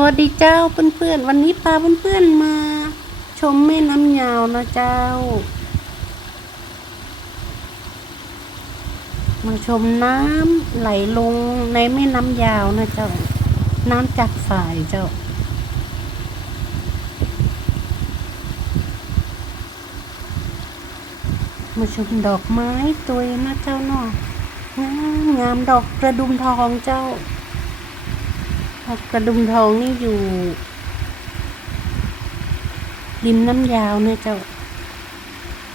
วัสดีเจ้าเพื่อนๆ วันนี้พาเพื่อนๆมา ชมแม่น้ำยาวนะเจ้า มาชมน้ำไหลลงในแม่น้ำยาวนะเจ้า น้ำจากฝ่ายเจ้า มาชมดอกไม้ตัวนะเจ้าเนาะงามงามดอกกระดุมทองเจ้า ดอกกระดุมทองนี่อยู่ ริมน้ำยาวเนี่ยเจ้า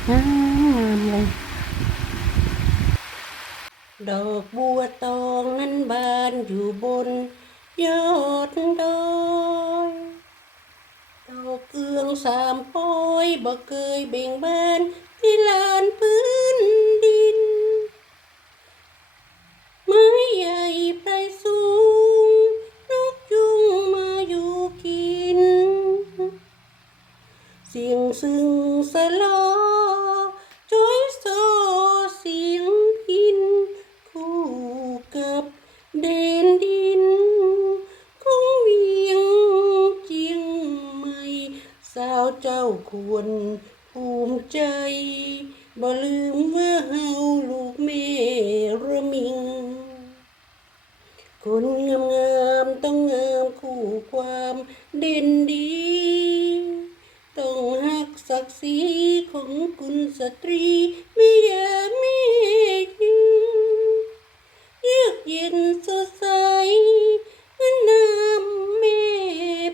งามเลย ดอกบัวตองนั้นบานอยู่บน ยอดดอยดอกเอืองสามปอยบ่เคยเบ่งบานที่ลานพื้น ลอจอยโซเสียงพิน คู่กับเดนดินของเวียงเจียงใหม่สาวเจ้าควรภูมิใจบ่ลืมว่าเฮาลูกแม่ระมิง คนงามงามต้องงามคู่ความเด่นดี ต้องหักศักดิ์ศรี ของกุลสตรีไม่อยาไม่ยิงเยือกเย็นสดใสเมือนน้ำแม่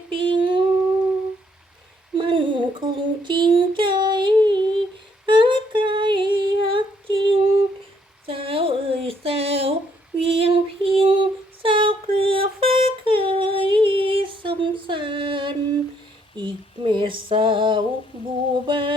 ปิง มันคงจริงใจหาใครรักจริง สาวเอ่ยสาวเวียงพิง สาวเครือฟ้าเคยสมสาร อีกเมสาวบัวบา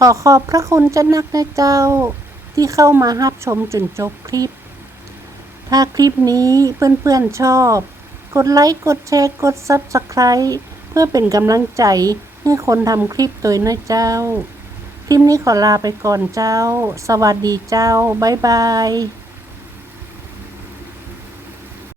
ขอขอบพระคุณเจ้านักนะเจ้าที่เข้ามาหับชมจนจบคลิป ถ้าคลิปนี้เพื่อนๆชอบ กดไลค์กดแชร์กด Subscribe เพื่อเป็นกำลังใจให้คนทำคลิปตัวนะเจ้า คลิปนี้ขอลาไปก่อนเจ้า สวัสดีเจ้า บ๊ายบาย